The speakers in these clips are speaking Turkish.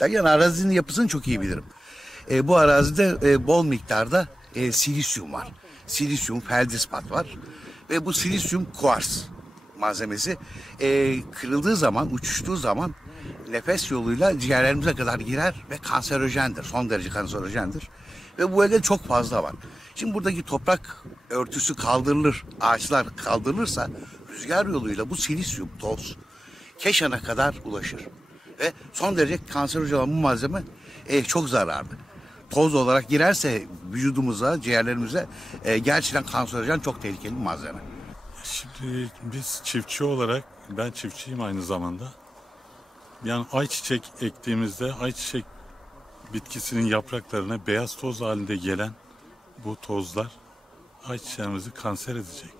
Dalyan arazinin yapısını çok iyi bilirim. E, bu arazide e, bol miktarda e, silisyum var. Silisyum, feldispat var. Ve bu silisyum kuars malzemesi e, kırıldığı zaman, uçuştuğu zaman nefes yoluyla ciğerlerimize kadar girer ve kanserojendir. Son derece kanserojendir. Ve bu bölgede çok fazla var. Şimdi buradaki toprak örtüsü kaldırılır, ağaçlar kaldırılırsa rüzgar yoluyla bu silisyum toz Keşan'a kadar ulaşır. Ve son derece kanserojen olan bu malzeme e, çok zararlı. Toz olarak girerse vücudumuza, ciğerlerimize e, gerçekten kanserojen çok tehlikeli bir malzeme. Şimdi biz çiftçi olarak, ben çiftçiyim aynı zamanda. Yani ayçiçek ektiğimizde ayçiçek bitkisinin yapraklarına beyaz toz halinde gelen bu tozlar ayçiçeğimizi kanser edecek.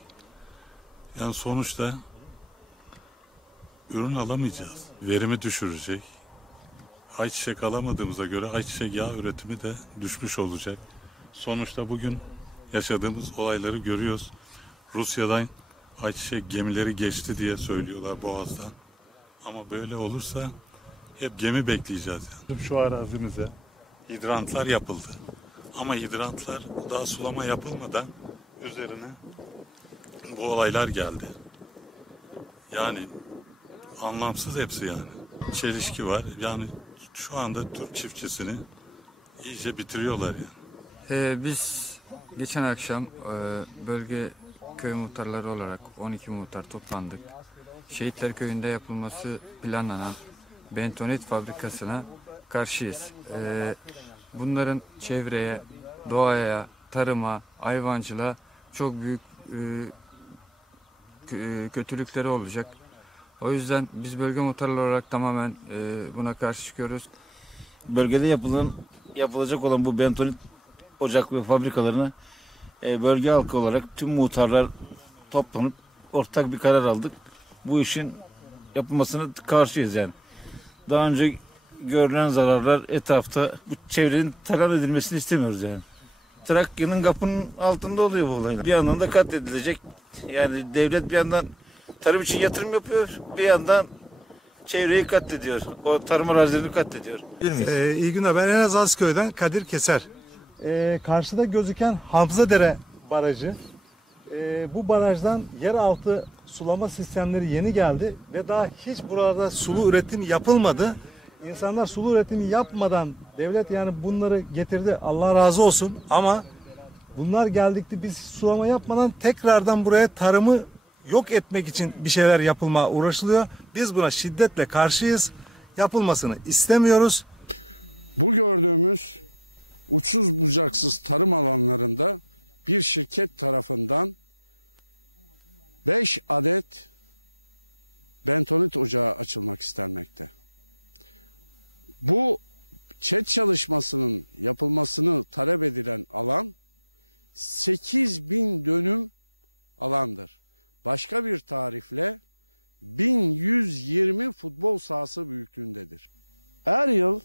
Yani sonuçta ürün alamayacağız. Verimi düşürecek. Ayçiçek alamadığımıza göre ayçiçek yağ üretimi de düşmüş olacak. Sonuçta bugün yaşadığımız olayları görüyoruz. Rusya'dan ayçiçek gemileri geçti diye söylüyorlar Boğaz'dan. Ama böyle olursa hep gemi bekleyeceğiz yani. Şu arazimize hidrantlar yapıldı. Ama hidrantlar daha sulama yapılmadan üzerine bu olaylar geldi. Yani anlamsız hepsi yani. Çelişki var. Yani şu anda Türk çiftçisini iyice bitiriyorlar yani. Ee, biz geçen akşam e, bölge köy muhtarları olarak 12 muhtar toplandık. Şehitler Köyü'nde yapılması planlanan bentonit fabrikasına karşıyız. Ee, bunların çevreye, doğaya, tarıma, hayvancılığa çok büyük e, e, kötülükleri olacak. O yüzden biz bölge muhtarları olarak tamamen e, buna karşı çıkıyoruz. bölgede yapılan yapılacak olan bu bentonit ocak ve fabrikalarını e, bölge halkı olarak tüm muhtarlar toplanıp ortak bir karar aldık. Bu işin yapılmasına karşıyız yani. Daha önce görülen zararlar etrafta bu çevrenin talan edilmesini istemiyoruz yani. Trakya'nın kapının altında oluyor bu olaylar. Bir yandan da katledilecek. Yani devlet bir yandan tarım için yatırım yapıyor. Bir yandan çevreyi katlediyor. O tarım arazilerini katlediyor. Ee, iyi günler. Ben Enes Azköy'den Kadir Keser. Ee, karşıda gözüken Hamzadere Barajı. Ee, bu barajdan yeraltı sulama sistemleri yeni geldi ve daha hiç buralarda sulu üretim yapılmadı. İnsanlar sulu üretimi yapmadan devlet yani bunları getirdi. Allah razı olsun ama bunlar geldikti biz sulama yapmadan tekrardan buraya tarımı yok etmek için bir şeyler yapılma uğraşılıyor. Biz buna şiddetle karşıyız. Yapılmasını istemiyoruz. Bu gördüğümüz uçsuz bucaksız tarım alanlarında bir şirket tarafından 5 adet bentonit ocağı açılmak istenmekte. Bu çet çalışmasının yapılmasını talep edilen alan 8 bin dönüm alandır. Başka bir tarifle 1120 futbol sahası büyüklüğündedir. Her yıl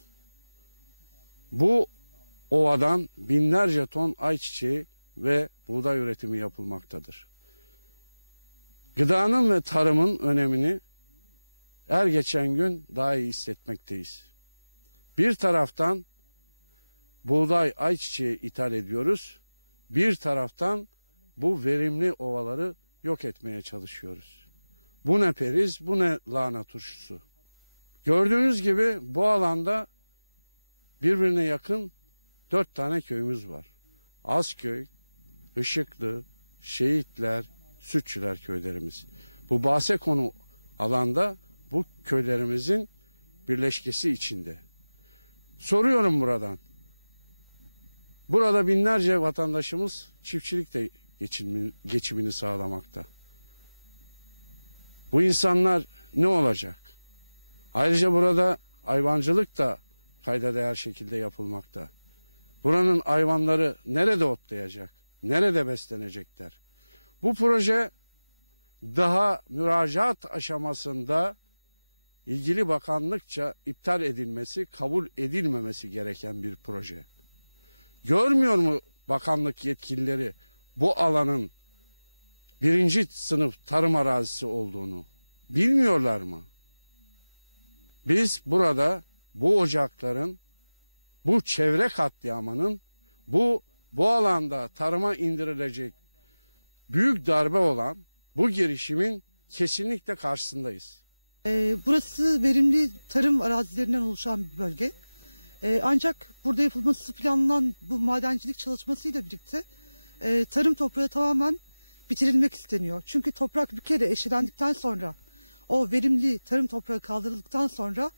bu ovadan binlerce ton ayçiçeği ve buğday üretimi yapılmaktadır. Gıdanın ve tarımın önemini her geçen gün daha iyi hissetmekteyiz. Bir taraftan buğday ayçiçeği ithal ediyoruz. Bir taraftan bu verimli ovaları yok etmeye çalışıyoruz. Bu ne periz, bu ne lahana turşusu. Gördüğünüz gibi bu alanda birbirine yakın dört tane köyümüz var. Azköy, Işıklı, Şehitler, Sütçüler köylerimiz. Bu bahse konu alanda bu köylerimizin birleşkesi içinde. Soruyorum buradan. Burada binlerce vatandaşımız çiftçilikle geçimini, geçimini sağlamakta. Bu insanlar ne olacak? Ayrıca burada hayvancılık da kayda değer şekilde yapılmakta. Buranın hayvanları nerede otlayacak? Nerede beslenecekler? Bu proje daha müracaat aşamasında ilgili bakanlıkça iptal edilmesi, kabul edilmemesi gereken bir proje. Görmüyor mu bakanlık yetkilileri bu alanın birinci sınıf tarım arazisi olduğunu? Bilmiyorlar mı? Biz burada bu ocakların, bu çevre katliamının, bu bu alanda tarıma indirilecek büyük darbe olan bu girişimin kesinlikle karşısındayız. Ee, burası verimli tarım arazilerinden oluşan bir bölge. Ee, ancak burada yapılması planlanan bu madencilik çalışmasıyla birlikte e, tarım toprağı tamamen bitirilmek isteniyor. Çünkü toprak bir kere eşelendikten sonra o verimli tarım toprağı kaldırıldıktan sonra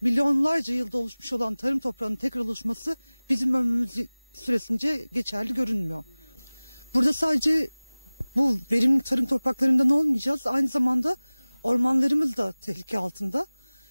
milyonlarca yılda oluşmuş olan tarım toprağının tekrar oluşması bizim ömrümüz süresince geçerli görünmüyor. Burada sadece bu verimli tarım topraklarından olmayacağız. Aynı zamanda ormanlarımız da tehlike altında.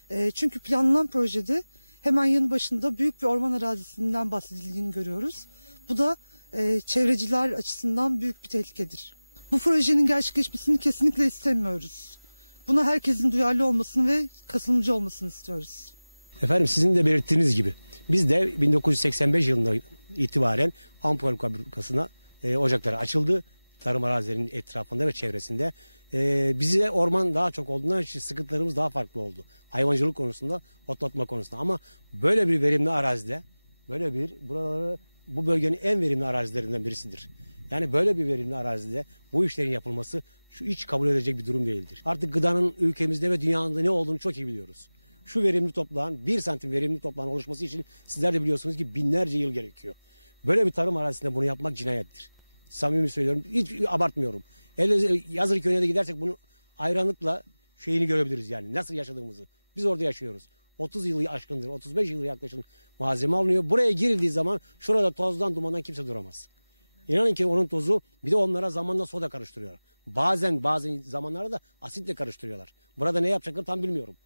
E, çünkü planlanan projede hemen yanı başında büyük bir orman arazisinden bahsedildiğini görüyoruz. Bu da e, çevreciler açısından büyük bir tehlikedir. Bu projenin gerçekleşmesini kesinlikle istemiyoruz. Buna herkesin duyarlı olmasını ve katılımcı olmasını istiyoruz. Efendim sizin de belirttiğiniz gibi biz de 1985 yılında itibaren ampul fabrikasına e, ocakları açıldı. Tarım arazilerinin etrafında ve çevresinde. E, bize orman daha çok olduğundan için sıkıntılarımız daha farklı oldu. Hayvancılık konusunda, otlatma konusunda. Ama böyle bir verimli arazide, böyle bir buraları bu bölgenin en verimli arazilerinden birisidir. Yani böyle bir verimli arazide bu işlerin yapılması şu hiç kabul edilecek bir durum değildir. Artık gıdanın ülkemizde ve dünyada ne olduğunu çok iyi biliyoruz. Şu verimli toprağın, bir santim verimli toprağın oluşması için sizler de biliyorsunuz ki binlerce yıl gerekiyor. Böyle bir tarım arazisinde bunu yapmak cinayettir. Samimi söylüyorum, hiç abartmıyorum. Ele, Yazır köyüne de gidersek bunu hayranlıkla şeyini görebiliriz yani nasıl yaşadığımızı. Biz orada yaşıyoruz. 30 yılı aşkındır, 35 yılı yaklaşın malzeme alınıyor. Buraya girildiği zaman şurada tozdan dumandan kimse duramaz. İnanın ki onun tozu bir de onlara zamanla soda karıştırıyorlar. Bazen bazı zamanlarda da asitle karıştırıyorlar. Burada ne yapacaklar tam bilmiyorum.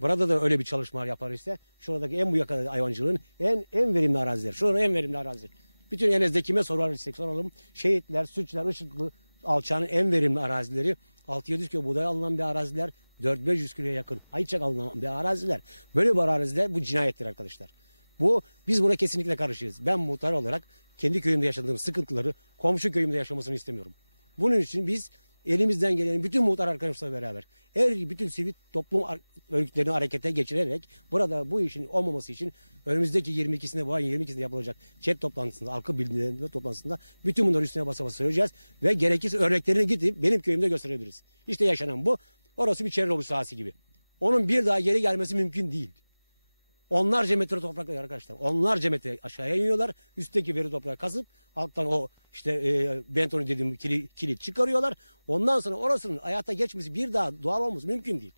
Burada da öyle bir çalışmalar yapar ise şuradaki en büyük hayvancılığın en en verimli araziler. Şurada en verimli arazi. Bütün Enes'de kime sorarsak soralım. Şehitler, Sütçüler, Işıklı, Alçağ'ın en verimli arazileri 6-700 kilo buğday alınan bir araziler 4-500 kiloya yakın ayçiçek alınan bir araziler. Böyle bir arazide bu cinayettir arkadaşlar. Bu biz buna kesinlikle karışıyız. Ben muhtar olarak kendi köyümde yaşadığım sıkıntıları komşu köyümde yaşamasını istemiyorum. Bunun için biz elimizden gelen bütün muhtar arkadaşlarla beraber her bütün sivil toplum örgütlerini harekete geçirerek burada bu işin olmaması için önümüzdeki 22'sinde bu ayın 22'sinde yapılacak chat toplantısında, halkı bilgilendirme toplantısında bütün bunları üstüne basa basa söyleyeceğiz ve gerekirse örneklerini gidip benim köyümde gösterebiliriz. İşte yaşanan bu. Orası bir Çernobil sahası gibi. Onun bir daha geri gelmesi mümkün değil. Onlarca metre topraklar arkadaşlar. Onlarca metre aşağıya iniyorlar. Üstteki veri toprağı kazıp alttan o işte e, bentonu dediğim kili, kilit çıkarıyorlar. Ondan sonra orasının hayata geçmesi bir daha doğal olması mümkün değil.